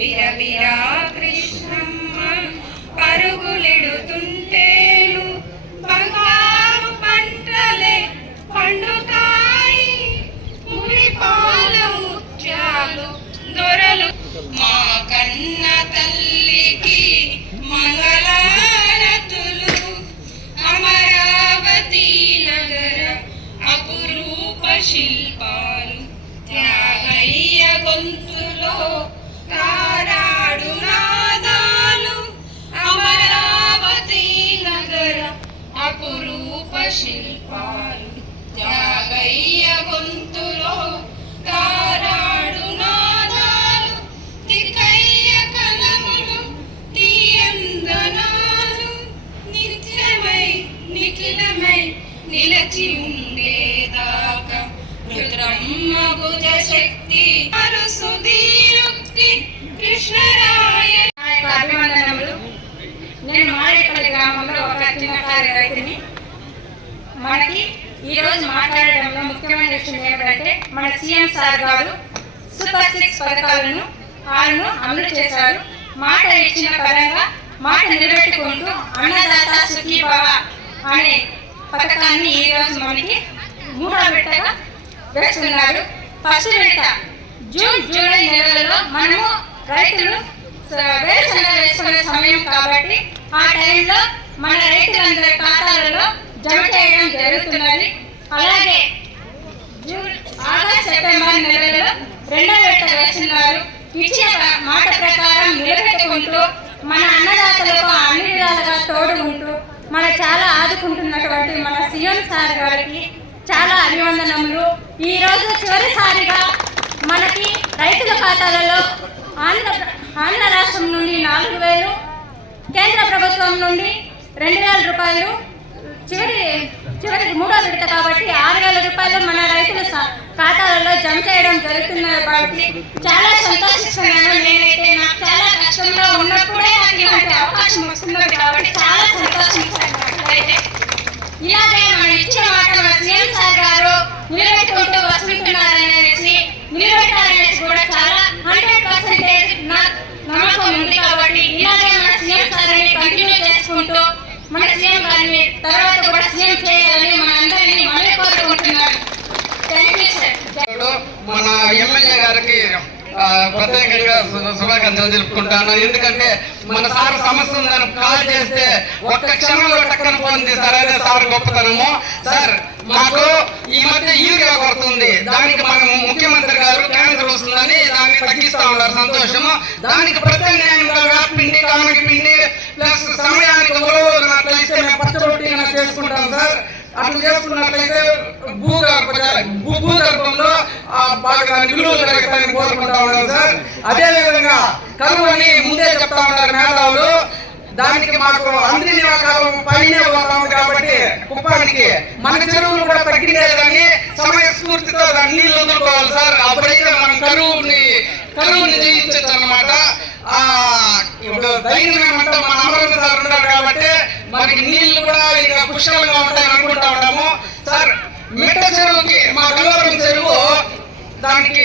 విరవిరా కృష్ణమ్మ పరుగులెడుతుంటేను బంగారు పంటలే పండుతాయి మురిపాల ముత్యాలు దొరలు మా కన్న తల్లికి మంగళారతులు అమరావతి నగర అపురూప శిల్పాలు త్యాగయ్య గొంతులో తారాడు నాదాలు అమరావతి నగర అపురూప శిల్పాలు త్యాగయ్య గొంతులో తారాడు నాదాలు తికయ్య కలములు తీయందనాలు నిత్యమై నిఖిలమై నిలచి ఉండేదాకా రుద్రమ్మ భుజ శక్తి సుధీరుక్తి కృష్ణరాయ అభివందనములు. నేను మారేపల్లి గ్రామంలో ఒక చిన్నకారు రైతుని. మనకి ఈ రోజు మాట్లాడడంలో ముఖ్యమైన విషయం ఏమిటంటే మన సీఎం సార్ గారు సూపర్ 6 పథకాలను అమలు చేశారు. మాట ఇచ్చిన పరంగా మాట నిలబెట్టుకుంటూ అన్నదాత సుఖీభవ అనే పథకాన్ని ఈ రోజు మనకి 3వ విడతగా వేస్తున్నారు. ఫస్ట్ విడత జూన్ జూలై నెలలలో మనము రైతులు వేరుశనగ వేసుకునే సమయం కాబట్టి ఆ టైంలో మన రైతులందరి ఖాతాలలో జమ చేయడం జరుగుతున్నది. అలాగే ఆగస్ట్ సెప్టెంబర్ నెలలో 2వ విడత వేస్తున్నారు. ఇచ్చిన మాట ప్రకారం నిలబెట్టుకుంటూ మన అన్నదాతలకు అన్ని విధాలుగా తోడు ఉంటూ మన చాలా ఆదుకుంటున్నటువంటి మన సీఎం సార్ గారికి చాలా అభివందనములు. ఈరోజు చివరిసారిగా మనకి రైతుల ఖాతాలలో ఆంధ్ర రాష్ట్రం నుండి 4,000, కేంద్ర ప్రభుత్వం నుండి 2,000 రూపాయలు, చివరికి 3వ విడత కాబట్టి 6,000 రూపాయలు మన రైతుల ఖాతాలలో జమ చేయడం జరుగుతున్నది కాబట్టి చాలా సంతోషిస్తున్నాను. నేనైతే నాకు చాలా కష్టంలో ఉన్నప్పుడే నాకు ఇలాంటి అవకాశం వస్తున్నది కాబట్టి చాలా సంతోషిస్తున్నాను. ఇలాగే మనం ఇచ్చిన మాట మన సీఎం సార్ గారు నిలబెట్టుకుంటూ వస్తుంటున్నారనేసి నిలబెట్టాలనేసి కూడా చాలా 100% నమ్మకం ఉంది కాబట్టి ఇలాగే మన సీఎం సార్ అని కంటిన్యూ చేసుకుంటూ మన సీఎం గారిని తర్వాత కూడా సీఎం చేయాలని మన అందరినీ మళ్ళీ కోరుకుంటున్నాను. Thank you sir. మన ఎమ్మెల్యే గారికి ప్రత్యేకంగా శుభాకాంక్షలు తెలుపుకుంటాను. ఎందుకంటే మన సార్ సమస్య ఉందని కాల్ చేస్తే ఒక్క క్షణంలో టక్కన ఫోన్ చేస్తారు. అదే సార్ గొప్పతనము. సార్ మాకు ఈ మధ్య యూరియా కొడుతుంది, దానికి మన ముఖ్యమంత్రి గారు క్యాన్సర్ వస్తుందని దాన్ని తగ్గిస్తా ఉన్నారు. సంతోషము. దానికి ప్రత్యామ్నాయంగా వేపిండి కామకి పిండి ప్లస్ సమయానికి ఉలవనట్లయితే మేము పచ్చరొట్టి చేసుకుంటాం సార్. అట్లా చేసుకున్నట్లయితే భూగర్భంలో బాగా విలువ జరుగుతాయని కోరుకుంటా ఉన్నాం సార్. అదే విధంగా కరువు అని ముందే చెప్తా ఉన్నారు మేధావులు. దానికి మాకు అందరి కాలం పైనే పోతాము కాబట్టి కుప్పానికి మన చెరువులు కూడా తగ్గిందే కానీ సమయస్ఫూర్తితో నీళ్ళు వదులుకోవాలి సార్. అప్పుడైతే మనం కరువుని జయించచ్చు అన్నమాట. ఇప్పుడు ధైర్యం ఏమంటే మన అమరావతి సార్ ఉన్నారు కాబట్టి మనకి నీళ్లు కూడా ఇక పుష్కలంగా ఉంటాయని అనుకుంటా ఉంటాము సార్. మిట్ట చెరువుకి మా గంగవరం చెరువు దానికి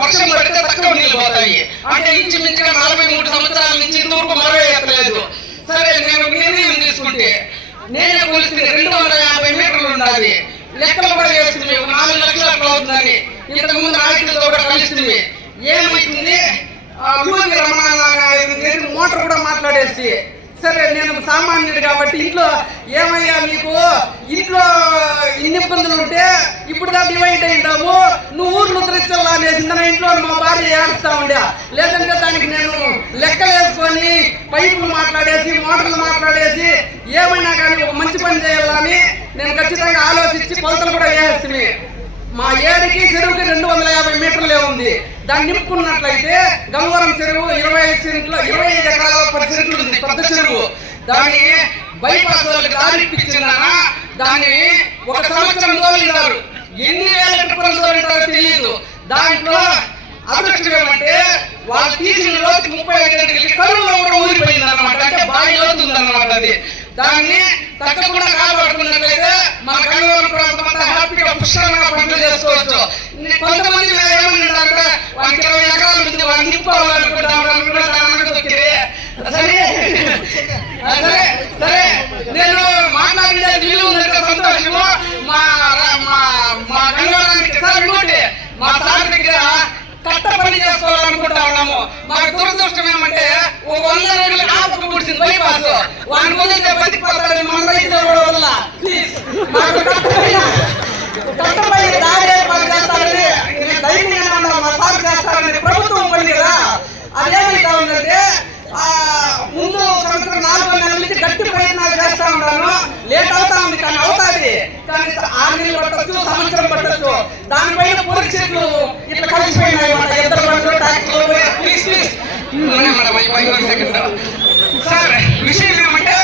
వర్షం పడితే తక్కువ నీళ్ళు పోతాయి. అంటే ఇంచుమించుగా 43 సంవత్సరాల నుంచి ఇంతవరకు మరో ఎత్తలేదు. సరే నేను నిర్ణయం తీసుకుంటే నేనే కొలిస్తే 250 మీటర్లు ఉండాలి. లెక్కలు కూడా వేస్తుంది 4 లక్షలు అట్లా అవుతుందని. ఇంతకుముందు నాయకులతో కూడా కలిస్తుంది. ఏమైతుంది మోటార్ కూడా మాట్లాడేసి సరే నేను సామాన్యుడు కాబట్టి ఇంట్లో ఏమయ్యా నీకు ఇంట్లో ఇన్ని ఇబ్బందులు ఉంటే ఇప్పుడుగా డివైడ్ అయిందాము, నువ్వు ఊర్లు ఉద్ధరించాలా అనేసి నా ఇంట్లో మా భార్య ఏడుస్తా ఉండే. లేదంటే దానికి నేను లెక్కలు వేసుకొని పైపులు మాట్లాడేసి మోటార్లు మాట్లాడేసి ఏమైనా కానీ ఒక మంచి పని చేయాలని నేను ఖచ్చితంగా ఆలోచించి కొలతలు కూడా వేస్తుంది. మా ఏడికి చెరువుకి 250 మీటర్లే ఉంది. దాన్ని నింపుకున్నట్లయితే గంగవరం చెరువు 25 ఎకరాల 10 సెంట్లు ఉంది, పెద్ద చెరువు. దాన్ని బైపాస్ వాళ్ళకి దారిపించిన దాన్ని 1 సంవత్సరం తోలినారు. ఎన్ని వేల ట్రిప్పులు తోలినారో తెలియదు. దాంట్లో అదృష్టం ఏమంటే వాళ్ళు తీసిన లోతు 35 గంటలకి కరువులో కూడా ఊరిపోయింది అనమాట. అంటే బాగా లోతుంది అనమాట. అది దాన్ని తగ్గకుండా కాపాడుకున్నట్లయితే మన గంగవరం ప్రాంతం అంతా హ్యాపీగా పుష్కలంగా పంటలు చేసుకోవచ్చు. కొంతమంది ఏమన్నారంటే వాళ్ళకి 20 ఎకరాలు ఉంది, మాకు దురదృష్టం ఏమంటే ఒక 100 రోజులు ఆపుకు కూర్చుంది బైపాస్ వాడిని వదిలితే బతికిపోతాడని మన రైతులు కూడా వదల ప్లీజ్ మాకు కట్టపైన దాడి ఏర్పాటు చేస్తారని నేను ధైర్యంగానే ఉన్నాను మా సాగు చేస్తారని ప్రభుత్వం పడింది కదా అదేమైతా ఉందంటే ముందు సంవత్సరం 4 నెలల నుంచి గట్టి ప్రయత్నాలు చేస్తా ఉన్నాను లేట్ అవుతా ఉంది కానీ అవుతాది కానీ 6 నెలలు పట్టొచ్చు సంవత్సరం పట్టొచ్చు దానిపైన పోలీసులు ఇట్లా కలిసిపోయినాయి మన ఇద్దరు బండ్లు ట్రాక్టర్లు సార్ విషయం ఏమంటే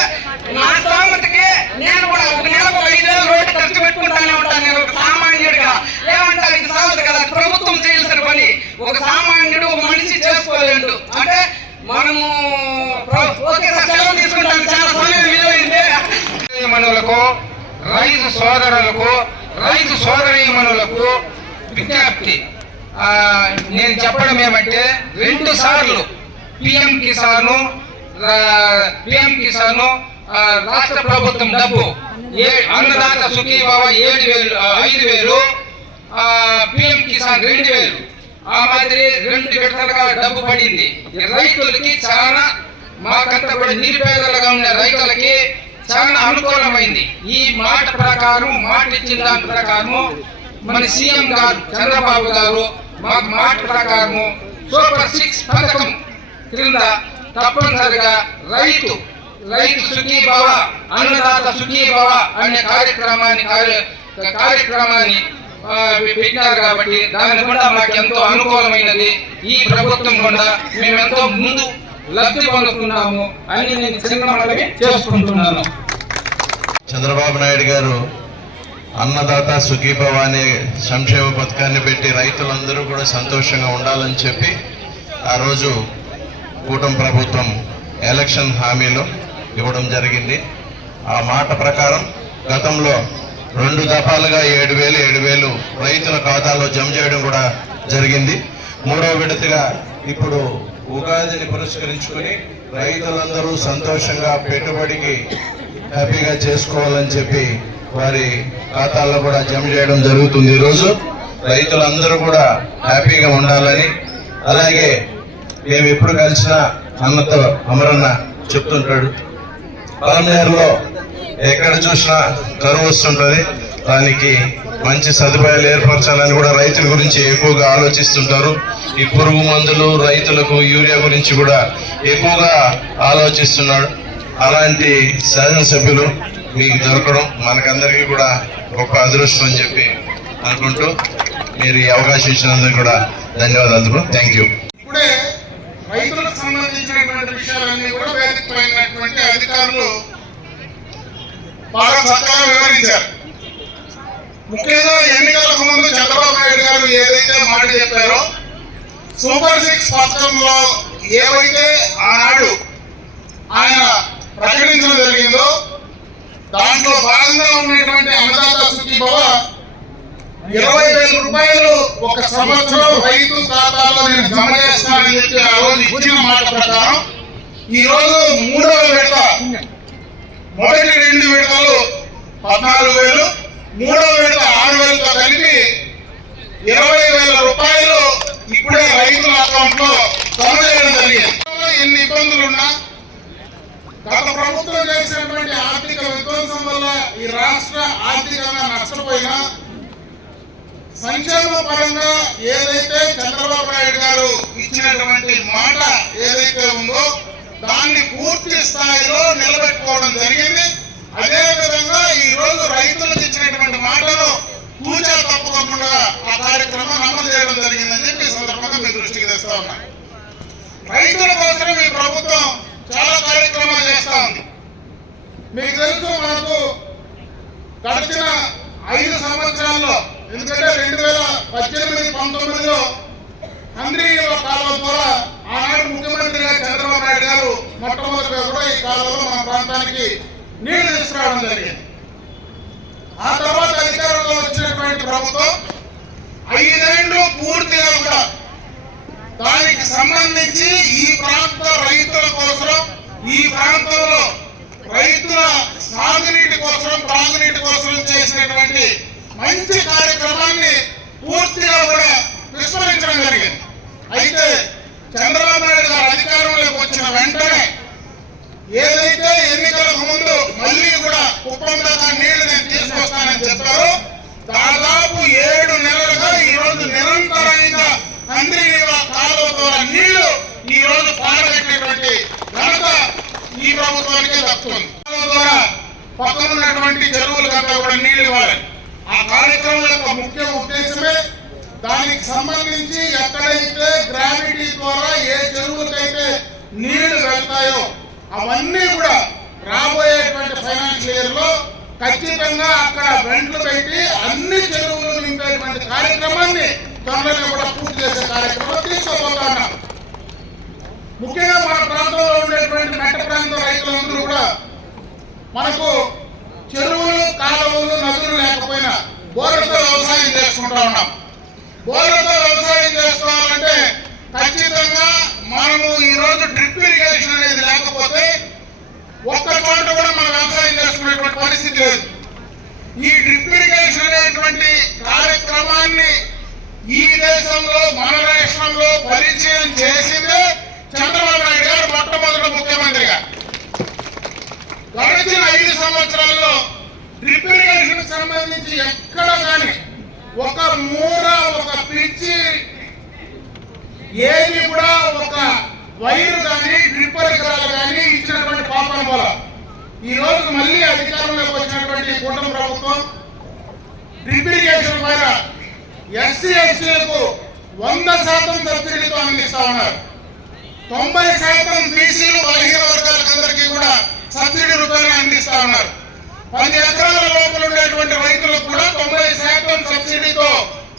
నా స్థామతకి నేను కూడా ఒక నెలకు 5,000 రోడ్డు ఖర్చు పెట్టుకుంటానే ఉంటాను నేను ఒక సామాన్యుడిగా ఏమంటారు ఇది సాగుతుంది కదా ప్రభుత్వం చేయాల్సిన పని ఒక సామాన్యుడు ఒక మనిషి చేసుకోలేడు అంటే మనము ఓకే సార్ సెలవు తీసుకుంటాను చాలా సమయం విలువైంది మనులకు రైతు సోదరులకు రైతు సోదరీమణులకు విజ్ఞప్తి నేను చెప్పడం ఏమంటే 2 సార్లు పిఎం కిసాను రాష్ట్ర ప్రభుత్వం డబ్బు అన్నదాత సుఖీభావ 5,000 పిఎం కిసాన్ 2,000 ఆ మాదిరి 2 విడతలుగా డబ్బు పడింది రైతులకి చాలా మాకంతా కూడా నిరుపేదలుగా ఉన్న రైతులకి చాలా అనుకూలమైంది ఈ మాట ప్రకారం మాట ఇచ్చిన దాని ప్రకారము మన సీఎం గారు చంద్రబాబు గారు మాకు మాట ప్రకారము సూపర్ 6 పథకం క్రింద తప్పనిసరిగా రైతు సుఖీభవ అన్నదాత సుఖీభవ అనే కార్యక్రమాన్ని పెట్టినారు కాబట్టి దాని కూడా మాకు ఎంతో అనుకూలమైనది ఈ ప్రభుత్వం కూడా మేమెంతో ముందు లబ్ధి పొందుతున్నాము అని నేను చిన్నమనవి చేసుకుంటున్నాను. చంద్రబాబు నాయుడు గారు అన్నదాత సుఖీభవ అనే సంక్షేమ పథకాన్ని పెట్టి రైతులందరూ కూడా సంతోషంగా ఉండాలని చెప్పి ఆ రోజు కూటమి ప్రభుత్వం ఎలక్షన్ హామీలో ఇవ్వడం జరిగింది. ఆ మాట ప్రకారం గతంలో 2 దఫాలుగా 7,000 రైతుల ఖాతాలో జమ చేయడం కూడా జరిగింది. 3వ విడతగా ఇప్పుడు ఉగాదిని పురస్కరించుకుని రైతులందరూ సంతోషంగా పెట్టుబడికి హ్యాపీగా చేసుకోవాలని చెప్పి వారి ఖాతాల్లో కూడా జమ చేయడం జరుగుతుంది. ఈరోజు రైతులందరూ కూడా హ్యాపీగా ఉండాలని, అలాగే మేము ఎప్పుడు కలిసినా అన్నతో అమరన్న చెప్తుంటాడు, పలమనేరులో ఎక్కడ చూసినా కరువు వస్తుంటది, దానికి మంచి సదుపాయాలు ఏర్పరచాలని కూడా రైతుల గురించి ఎక్కువగా ఆలోచిస్తుంటారు. ఈ పురుగు మందులు రైతులకు యూరియా గురించి కూడా ఎక్కువగా ఆలోచిస్తున్నాడు. అలాంటి శాసనసభ్యులు మీకు దొరకడం మనకందరికీ కూడా గొప్ప అదృష్టం అని చెప్పి అనుకుంటూ మీరు ఈ అవకాశం ఇచ్చినందుకు కూడా ధన్యవాదాలు. Thank you. ఇప్పుడే రైతులకు సంబంధించినటువంటి విషయాలన్నీ కూడా వేదిక పైనటువంటి అధికారులు బాగా చక్కగా వివరించారు. ముఖ్యంగా ఎన్నికలకు ముందు చంద్రబాబు నాయుడు గారు ఏదైతే మాట చెప్పారో సూపర్ 6 పథకంలో ఏవైతే ఆనాడు ఆయన ప్రకటించడం జరిగిందో దాంట్లో భాగంగా ఉన్నటువంటి అన్నదాత సుఖీభవ 20,000 రూపాయలు ఒక సంవత్సరం రైతు ఖాతాలో నేను జమ చేస్తానని చెప్పి ఆ రోజు ఇచ్చిన మాట ప్రకారం ఈ రోజు 3వ విడత మొదటి 2 విడతలు 14,000, 3వ విడత 6,000తో కలిపి 20,000 రూపాయలు ఇప్పుడే రైతుల అకౌంట్ లో జమ చేయడం జరిగింది. ఎన్ని ఇబ్బందులున్నా గత ప్రభుత్వం చేసినటువంటి ఆర్థిక విధ్వంసం వల్ల ఈ రాష్ట్ర ఆర్థికంగా నష్టపోయినా సంక్షేమ పరంగా ఏదైతే చంద్రబాబు నాయుడు గారు ఇచ్చినటువంటి మాట ఏదైతే ఉందో దాన్ని పూర్తి స్థాయిలో నిలబెట్టుకోవడం జరిగింది. అదే విధంగా ఈ రోజు రైతులకు ఇచ్చినటువంటి మాటను పూజా తప్పకుండా ఆ కార్యక్రమం అమలు చేయడం జరిగిందని చెప్పి ఈ సందర్భంగా మీ దృష్టికి తెస్తా ఉన్నా. రైతుల కోసం ఈ ప్రభుత్వం చాలా కార్యక్రమాలు చేస్తా ఉంది. మీకు తెలుసు, మనకు గడిచిన 5 సంవత్సరాల్లో, ఎందుకంటే 2018-19లో హంద్రీల కాలువ ద్వారా ఆనాడు ముఖ్యమంత్రిగా చంద్రబాబు నాయుడు గారు మొట్టమొదటిగా కూడా ఈ కాలువలో మన ప్రాంతానికి నీళ్లు తీసుకురావడం జరిగింది. ఆ తర్వాత అధికారంలో వచ్చినటువంటి ప్రభుత్వం 5 ఏళ్ళు పూర్తిగా కూడా దానికి సంబంధించి ఈ ప్రాంత రైతుల కోసం, ఈ ప్రాంతంలో రైతుల సాగునీటి కోసం, త్రాగునీటి కోసం చేసినటువంటి మంచి కార్యక్రమాన్ని పూర్తిగా కూడా విస్మరించడం జరిగింది. అయితే చంద్రబాబు పారగట్టినటువంటి ఘనత ఈ ప్రభుత్వానికే దక్కుతుంది. ద్వారా పక్కన ఉన్నటువంటి చెరువులకంతా కూడా నీళ్లు ఇవ్వాలి. ఆ కార్యక్రమం యొక్క ముఖ్య ఉద్దేశమే దానికి సంబంధించి ఎక్కడైతే గ్రావిటీ ద్వారా ఏ చెరువులకైతే నీళ్లు వెళ్తాయో అవన్నీ కూడా రాబోయేటువంటి ఫైనాన్షియల్ ఇయర్ లో ఖచ్చితంగా అక్కడ వెంట్లు పెట్టి అన్ని చెరువులు నింపేటువంటి కార్యక్రమాన్ని త్వరలో కూడా పూర్తి చేసే కార్యక్రమం తీసుకోబోతున్నాం. ముఖ్యంగా మన ప్రాంతంలో ఉండేటువంటి మెట్ట ప్రాంత రైతులందరూ కూడా మనకు చెరువులు, కాలువలు, నదులు లేకపోయినా బోర్లతో వ్యవసాయం చేసుకుంటా ఉన్నాం. బోర్లతో వ్యవసాయం చేసుకోవాలంటే ఖచ్చితంగా మనము ఈ రోజు డ్రిప్ ఇరిగేషన్ అనేది లేకపోతే ఒక్క చోట కూడా మనం వ్యవసాయం చేసుకునేటువంటి పరిస్థితి లేదు. ఈ డ్రిప్ ఇరిగేషన్ అనేటువంటి కార్యక్రమాన్ని ఈ దేశంలో మన రాష్ట్రంలో పరిచయం చేసిందే చంద్రబాబు నాయుడు గారు మొట్టమొదటి ముఖ్యమంత్రిగా. గడిచిన 5 సంవత్సరాల్లో డ్రిప్ ఇరిగేషన్ సంబంధించి ఎక్కడ కానీ ఒక మూర, ఒక పిచ్చి, ఏది కూడా ఒక వైరు కానీ డ్రిప్ పరికరాలు కానీ ఇచ్చినటువంటి పాపన వల్ల ఈ రోజు మళ్ళీ అధికారంలోకి వచ్చినటువంటి కూటమి ప్రభుత్వం డ్రిప్ ఇరిగేషన్ పైన ఎస్సీ ఎస్టీలకు 100% సబ్సిడీతో అందిస్తా ఉన్నారు. 90% బీసీలు, బలహీన వర్గాలకు అందరికీ కూడా సబ్సిడీ రూపాయలు అందిస్తా ఉన్నారు. 10 ఎకరాల లోపల ఉండేటువంటి రైతులకు కూడా 90% సబ్సిడీతో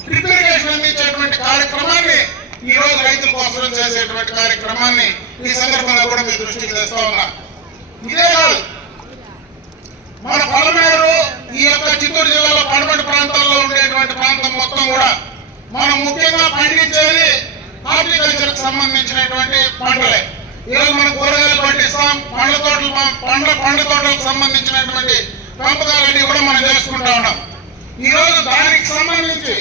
డ్రిప్ ఇరిగేషన్ అందించేటువంటి కార్యక్రమాన్ని ఈ రోజు రైతుల కోసం చేసేటువంటి కార్యక్రమాన్ని ఈ సందర్భంగా కూడా మీ దృష్టికి తెస్తా ఉన్నా. ఇదే కాదు, మన పలమేరు, ఈ యొక్క చిత్తూరు జిల్లాలో పడమటి ప్రాంతాల్లో ఉండేటువంటి ప్రాంతం మొత్తం కూడా మనం ముఖ్యంగా పండించేది హార్టికల్చర్ కి సంబంధించినటువంటి పంటలే. ఈరోజు మనం కూరగాయలు పండిస్తాం, పండ్ల తోటలకు సంబంధించినటువంటి పెంపకాలన్నీ కూడా మనం చేసుకుంటా ఉన్నాం. ఈ రోజు దానికి సంబంధించి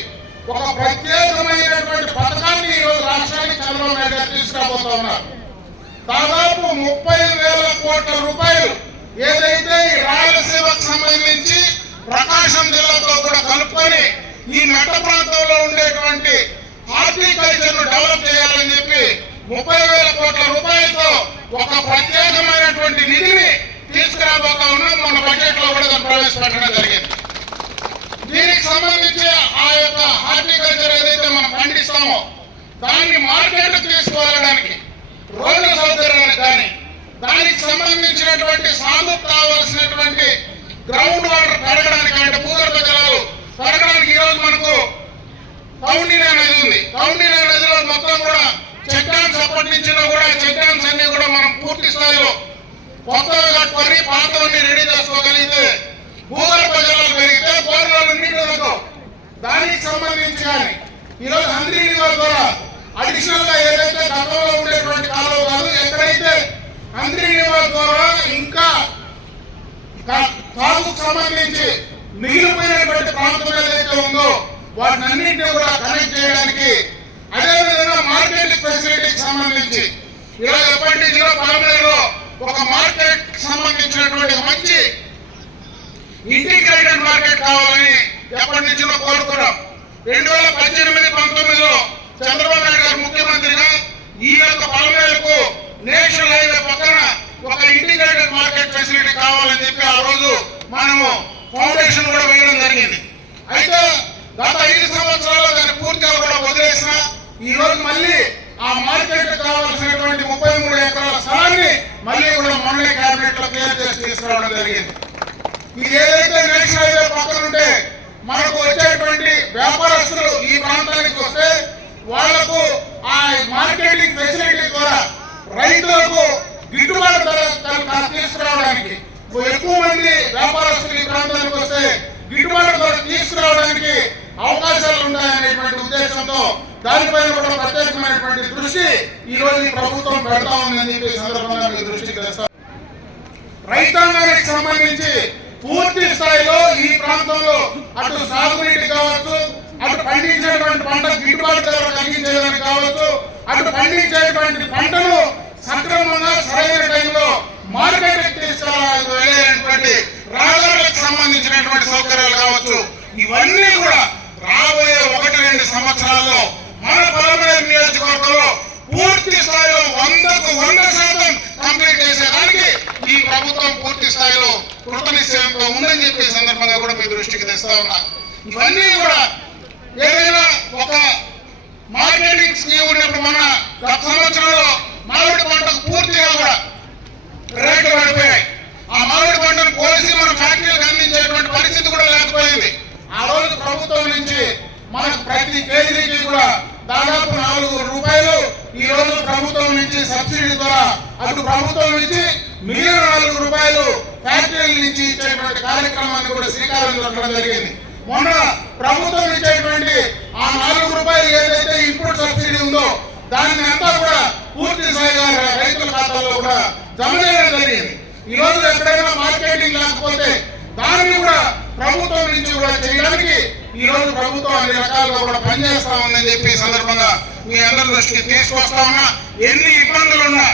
ఒక ప్రత్యేకమైనటువంటి పథకాన్ని ఈ రోజు రాష్ట్రానికి చంద్రబాబు నాయుడు గారు తీసుకురాబోతా ఉన్నారు. దాదాపు 30,000 కోట్ల రూపాయలు ఏదైతే ఈ రాయలసీమకు సంబంధించి ప్రకాశం జిల్లాతో కూడా కలుపుకొని ఈ మెట్ట ప్రాంతంలో ఉండేటువంటి హార్టికల్చర్ ను డెవలప్ చేయాలని చెప్పి 30,000 కోట్ల రూపాయలతో ఒక ప్రత్యేకమైనటువంటి నిధిని తీసుకురాబోతా ఉన్నాం. మన బడ్జెట్ లో కూడా ప్రవేశపెట్టడం జరిగింది. దీనికి సంబంధించి ఆ యొక్క హార్టికల్చర్ ఏదైతే మనం పండిస్తామో దాన్ని మార్కెట్ తీసుకువెళ్ళడానికి రోడ్ల సౌకర్యాలకు కానీ, దానికి సంబంధించినటువంటి సాగుకు కావాల్సినటువంటి గ్రౌండ్ వాటర్ పెరగడానికి, అంటే భూగర్భ జలాలు పెరగడానికి ఈరోజు మనకు కౌండిన్య నది ఉంది. కౌండిన్య నదిలో మొత్తం కూడా చెక్ డ్యామ్స్ అప్పటి నుంచి కూడా చెక్ డ్యామ్స్ అన్ని కూడా మనం పూర్తి స్థాయిలో కొత్తగా కట్టుకొని పాతవన్నీ రెడీ చేసుకోగలిగితే భూగర్భ జలాలు పెరిగితే బోర్లలో నీళ్లు దొరకవు. దానికి సంబంధించి కానీ ఈరోజు హంద్రీ నివాస్ ద్వారా అడిషనల్ గా ఏదైతే గతంలో ఉండేటువంటి కాలువ కాదు, ఎక్కడైతే హంద్రీ నివాస్ ద్వారా ఇంకా సాగుకు సంబంధించి మిగిలిపోయినటువంటి ప్రాంతం ఏదైతే ఉందో వాటిని అన్నింటినీ కూడా కనెక్ట్ చేయడానికి, అదేవిధంగా మార్కెట్ ఫెసిలిటీకి సంబంధించి ఈరోజు ఎప్పటి నుంచో పలమేరులో ఒక మార్కెట్ సంబంధించినటువంటి మంచి ఇంటిగ్రేటెడ్ మార్కెట్ కావాలని ఎప్పటి నుంచో కోరుకున్నాం. 2018-19లో చంద్రబాబు నాయుడు గారు ముఖ్యమంత్రిగా ఈ యొక్క పలమేరుకు నేషనల్ హైవే పక్కన ఒక ఇంటిగ్రేటెడ్ మార్కెట్ ఫెసిలిటీ కావాలని చెప్పి ఆ రోజు మనము ఫౌండేషన్ కూడా వేయడం జరిగింది. అయితే గత 5 సంవత్సరాల్లో దాన్ని పూర్తిగా కూడా వదిలేసిన ఈ రోజు మళ్ళీ ఆ మార్కెట్ కావాల్సినటువంటి 33 ఎకరాల స్థలాన్ని మళ్ళీ కూడా మొన్న కేబినెట్ లో క్లియర్ చేసి తీసుకురావడం జరిగింది. ఇది ఏదైతే నేషనల్ హైవే పక్కన ఉంటే మనకు వచ్చేటువంటి వ్యాపారస్తులు ఈ ప్రాంతానికి వస్తే వాళ్లకు ఆ మార్కెటింగ్ ఫెసిలిటీ ద్వారా రైతులకు గిట్టుబాటు ధర తీసుకురావడానికి, ఎక్కువ మంది వ్యాపారస్తులు ఈ ప్రాంతానికి వస్తే గిట్టుబాటు ధర తీసుకురావడానికి అవకాశాలు ఉన్నాయనేటువంటి ఉద్దేశంతో దానిపైన కూడా ప్రత్యేకమైనటువంటి దృష్టి ఈ రోజు ఈ ప్రభుత్వం పెడతా ఉందని చెప్పి సందర్భంగా మీ దృష్టికి తెస్తాం. రైతాంగానికి సంబంధించి పూర్తి స్థాయిలో ఈ ప్రాంతంలో అటు సాగునీటి కావచ్చు, అటు పండించేటువంటి పంట గిట్టుబాటు ధర కలిగించేదానికి కావచ్చు, అటు పండించేటువంటి పంటను సక్రమంగా సరైన టైంలో మార్కెట్ తీసుకెళ్ళేటువంటి రహదారులకు సంబంధించినటువంటి సౌకర్యాలు కావచ్చు, ఇవన్నీ కూడా రాబోయే 1-2 సంవత్సరాల్లో మన పలమనేరు నియోజకవర్గంలో పూర్తి స్థాయిలో 100కు ప్రభుత్వం పూర్తి స్థాయిలో కృతనిశ్చయంతో ఉందని చెప్పి ఈ సందర్భంగా కూడా మీ దృష్టికి తెస్తా ఉన్నా. ఇవన్నీ కూడా ఏదైనా ఒక మార్కెటింగ్ స్కీమ్ ఉన్నప్పుడు మన గత సంవత్సరంలో మామిడి పంటకు పూర్తిగా కూడా రేట్లు పడిపోయాయి. ఆ మామిడి పంటను కోసి మన ఫ్యాక్టరీలకు అందించేటువంటి పరిస్థితి కూడా లేకపోయింది. ఆ రోజు ప్రభుత్వం నుంచి మనకు ప్రతి కేజీకి కూడా దాదాపు 4 రూపాయలు ఈ రోజు ప్రభుత్వం నుంచి సబ్సిడీ ద్వారా అటు ప్రభుత్వం నుంచి మిగిలిన 4 రూపాయలు ఫ్యాక్టరీల నుంచి ఇచ్చేటువంటి కార్యక్రమాన్ని కూడా శ్రీకారం చుట్టడం జరిగింది. మొన్న ప్రభుత్వం ఇచ్చేటువంటి ఆ 4 రూపాయలు ఏదైతే ఇన్పుట్ సబ్సిడీ ఉందో దాన్ని అంతా కూడా పూర్తి స్థాయిగా రైతుల ఖాతాలో కూడా జమ చేయడం జరిగింది. ఈ రోజు ఎక్కడైనా మార్కెటింగ్ లేకపోతే దాన్ని కూడా ప్రభుత్వం నుంచి కూడా చేయడానికి ఈ రోజు ప్రభుత్వం అన్ని రకాలుగా కూడా పనిచేస్తా ఉందని చెప్పి ఈ సందర్భంగా మీ అందరి దృష్టికి తీసుకొస్తా ఉన్నా. ఎన్ని ఇబ్బందులున్నా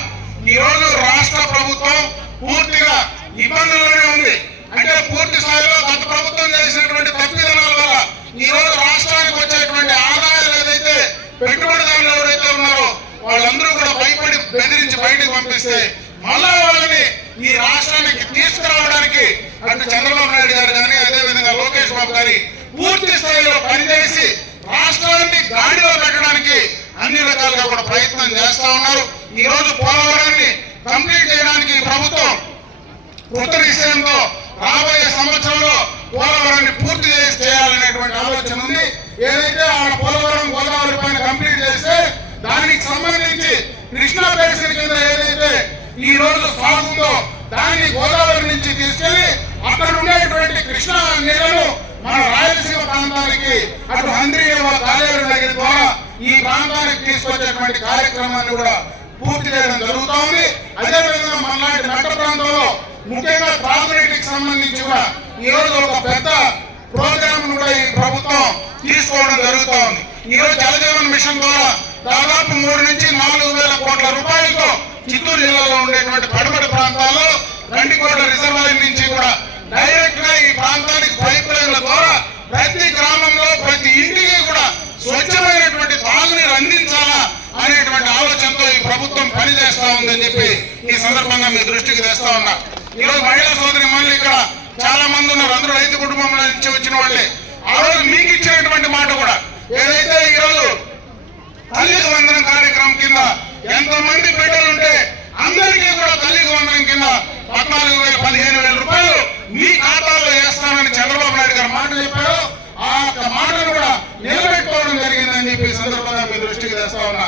ఈ రోజు రాష్ట్ర ప్రభుత్వం పూర్తిగా ఇబ్బందుల్లోనే ఉంది. అంటే పూర్తి స్థాయిలో గత ప్రభుత్వం చేసినటువంటి తప్పిదనాల వల్ల ఈ రోజు రాష్ట్రానికి వచ్చేటువంటి ఆదాయాలు ఏదైతే పెట్టుబడిదారులు ఎవరైతే ఉన్నారో వాళ్ళందరూ కూడా భయపడి బెదిరించి బయటకు పంపిస్తే మళ్ళా వాళ్ళని ఈ రాష్ట్రానికి తీసుకురావడానికి అటు చంద్రబాబు నాయుడు గారు కానీ అదేవిధంగా లోకేష్ బాబు గారి పూర్తి స్థాయిలో పనిచేసి రాష్ట్రాన్ని గాడిలో పెట్టడానికి అన్ని రకాలుగా కూడా ప్రయత్నం చేస్తా ఉన్నారు. ఈ రోజు పోలవరాన్ని కంప్లీట్ చేయడానికి ప్రభుత్వం కృత నిశ్చయంతో రాబోయే సంవత్సరంలో పోలవరాన్ని పూర్తి చేయాలనేటువంటి ఆలోచన ఉంది. ఏదైతే ఆ పోలవరం గోదావరి పైన కంప్లీట్ చేస్తే దానికి సంబంధించి కృష్ణా బేసిన్ కింద ఏదైతే ఈ రోజు సాగుందో దాన్ని గోదావరి నుంచి తీసుకెళ్లి అక్కడ ఉండేటువంటి కృష్ణా నీళ్లను మన రాయలసీమ ప్రాంతానికి అటు హంద్రీయవ కాళేరు నగరి ద్వారా ఈ ప్రాంతానికి తీసుకొచ్చేటువంటి కార్యక్రమాన్ని కూడా పూర్తి చేయడం జరుగుతూ ఉంది. అదేవిధంగా మనలాంటి నగర ప్రాంతంలో ముఖ్యంగా త్రాగునీటికి సంబంధించి కూడా ఈ రోజు ఒక పెద్ద ప్రోగ్రామ్ కూడా ఈ ప్రభుత్వం తీసుకోవడం జరుగుతూ ఉంది. ఈ రోజు జలజీవన్ మిషన్ ద్వారా దాదాపు 3 నుంచి 4 వేల కోట్ల రూపాయలతో చిత్తూరు జిల్లాలో ఉండేటువంటి పడమటి ప్రాంతాల్లో గండికోట రిజర్వాయర్ నుంచి కూడా డైరెక్ట్ గా ఈ ప్రాంతానికి పైప్ లైన్ల ద్వారా ప్రతి గ్రామంలో ప్రతి ఇంటికి కూడా స్వచ్ఛమైనటువంటి తాగునీరు అందించాలా అనేటువంటి ఆలోచనతో ఈ ప్రభుత్వం పనిచేస్తా ఉందని చెప్పి ఈ సందర్భంగా మీ దృష్టికి తెస్తా ఉన్నా. ఈ రోజు మహిళా సోదరి మళ్ళీ ఇక్కడ చాలా మంది ఉన్నారు, అందరూ రైతు కుటుంబంలో నుంచి వచ్చిన వాళ్ళే. ఆ రోజు మీకు ఇచ్చినటువంటి మాట కూడా ఏదైతే ఈ రోజు తల్లికి వందనం కార్యక్రమం కింద ఎంతమంది బిడ్డలుంటే అందరికీ కూడా తల్లికి వందనం కింద 14,000 15,000 రూపాయలు మీ ఖాతాలో వేస్తానని చంద్రబాబు నాయుడు గారు మాట చెప్పారు. ఆ మాటను కూడా నిలబెట్టుకోవడం జరిగిందని చెప్పి ఈ సందర్భంగా మీ దృష్టికి తెస్తా ఉన్నా.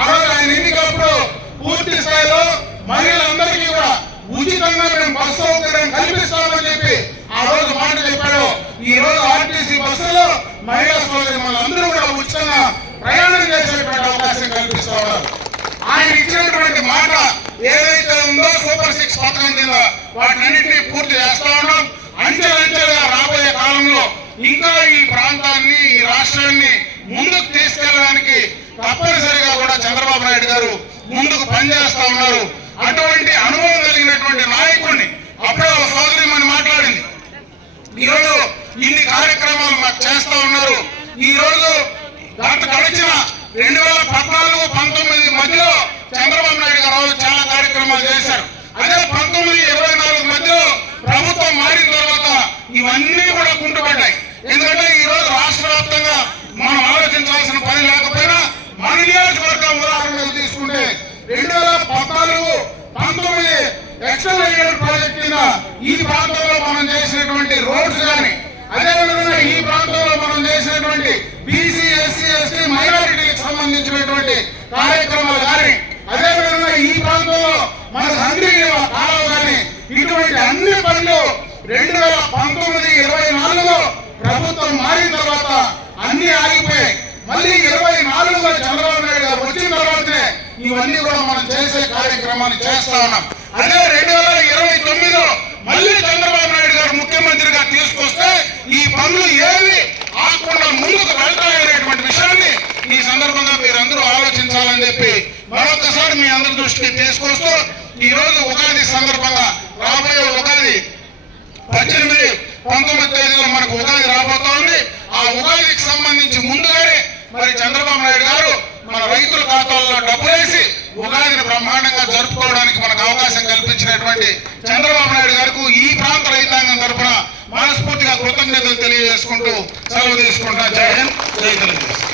ఆ రోజు ఆయన ఎన్నికప్పుడు పూర్తి స్థాయిలో మహిళలందరికీ కూడా ఉచితంగా మేము బస్సు సౌకర్యం కల్పిస్తామని చెప్పి ఆ రోజు మాట చెప్పాడు. ఈ రోజు ఆర్టీసీ బస్సులో మహిళా సోదరి మనందరూ కూడా ఉచితంగా ప్రయాణం చేసేటువంటి అవకాశం కల్పిస్తా ఉన్నారు. ఆయన ఇచ్చినటువంటి మాట ఏదైతే ఉందో సూపర్ 6 పథకం కింద వాటినన్నింటినీ పూర్తి చేస్తా ఉన్నాం. అంచెలంచెలుగా రాబోయే కాలంలో ఇంకా ఈ ప్రాంతాన్ని ఈ రాష్ట్రాన్ని ముందుకు తీసుకెళ్ళడానికి తప్పనిసరిగా కూడా చంద్రబాబు నాయుడు గారు ముందుకు పనిచేస్తా ఉన్నారు. అటువంటి అనుభవం కలిగినటువంటి నాయకుడిని అప్పుడే ఒక సోదరి మనం మాట్లాడింది. ఈరోజు ఇన్ని కార్యక్రమాలు మాకు చేస్తా ఉన్నారు. ఈ రోజు గడిచిన 2014-19 మధ్యలో చంద్రబాబు నాయుడు గారు చాలా కార్యక్రమాలు చేశారు. అదే 19-24 మధ్యలో ప్రభుత్వం మారిన తర్వాత ఇవన్నీ కూడా కుంటుపడ్డాయి. ఎందుకంటే ఈ రోజు రాష్ట్ర వ్యాప్తంగా మనం ఆలోచించాల్సిన పని లేకపోయినా మన నియోజకవర్గం ఉదాహరణకు తీసుకుంటే 2014-19 ఎక్స్టర్నల్ ఎయిడ్ ప్రాజెక్ట్ కింద ఈ ప్రాంతంలో మనం చేసినటువంటి రోడ్స్ కానీ అదేవిధంగా ఈ ప్రాంతంలో మనం చేసినటువంటి బీసీ ఎస్సీ ఎస్టీ మైనారిటీకి సంబంధించినటువంటి కార్యక్రమాలు కానీ అదేవిధంగా ఈ ప్రాంతంలో మన హంద్రీయ కాలువ కానీ ఇటువంటి అన్ని పనులు 2019-24లో ప్రభుత్వం మారిన తర్వాత అన్ని ఆగిపోయాయి. మళ్ళీ 24లో చంద్రబాబు నాయుడు గారు వచ్చిన తర్వాతనే ఇవన్నీ కూడా మనం చేసే కార్యక్రమాన్ని చేస్తా ఉన్నాం. అదే 2029లో మళ్ళీ చంద్రబాబు నాయుడు గారు ముఖ్యమంత్రిగా తీసుకొస్తే ఈ పనులు ఏవి ఆకుండా ముందుకు వెళ్తాయనేటువంటి విషయాన్ని ఈ సందర్భంగా మీరందరూ ఆలోచించాలని చెప్పి మరొకసారి మీ అందరి దృష్టికి తీసుకొస్తూ ఈ రోజు ఉగాది సందర్భంగా రాబోయే ఉగాది 18-19 తేదీలో మనకు ఉగాది రాబోతోంది. ఆ ఉగాదికి సంబంధించి ముందుగానే మరి చంద్రబాబు నాయుడు గారు మన రైతుల ఖాతాల్లో డబ్బులేసి ఉగాదిని బ్రహ్మాండంగా జరుపుకోవడానికి మనకు అవకాశం కల్పించినటువంటి చంద్రబాబు మనస్ఫూర్తిగా కృతజ్ఞతలు తెలియజేసుకుంటూ సెలవు తీసుకుంటా. జై హింద్, జై తెలుగుదేశం.